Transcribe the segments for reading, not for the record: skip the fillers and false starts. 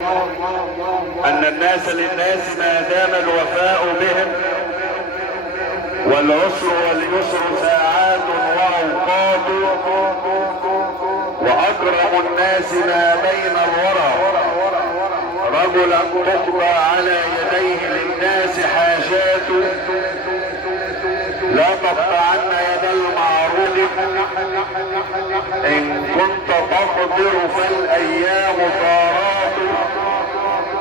أن الناس للناس ما دام الوفاء بهم، والعسر واليسر ساعات وأوقات، وأكرم الناس ما بين الورى رجلا تقضى على يديه للناس حاجات، لا تقطعن يد المعروف إن كنت تقدر فالأيام طارات،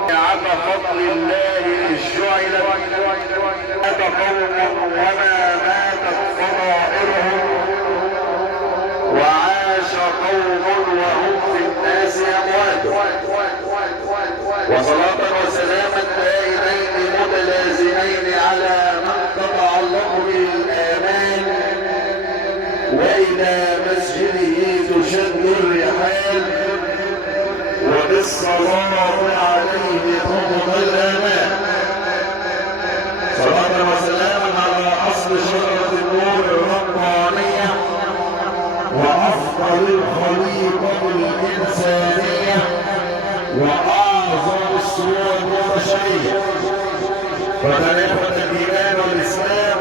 على فضل الله إذ جعلت مات قوم وما ماتت فضائرهم، وعاش قوم وهم في الناس أموات. وصلاة وسلاما دائمين متلازمين على من قطع الله به الآمال، وإلى مسجده تشد الرحال، وبالصلاة عليه تقضى الآمال. صلاة وسلاما على أصل شجرة النور الربانية، وأفضل الخليقة الإنسانية، وأعظم الصور البشرية، وتاريخ الإيمان والإسلام،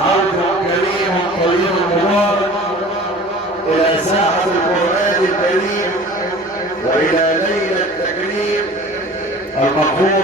عرض كريم طويل مبارك إلى ساحة القرآن الكريم، وإلى ليلة التكريم المقبول.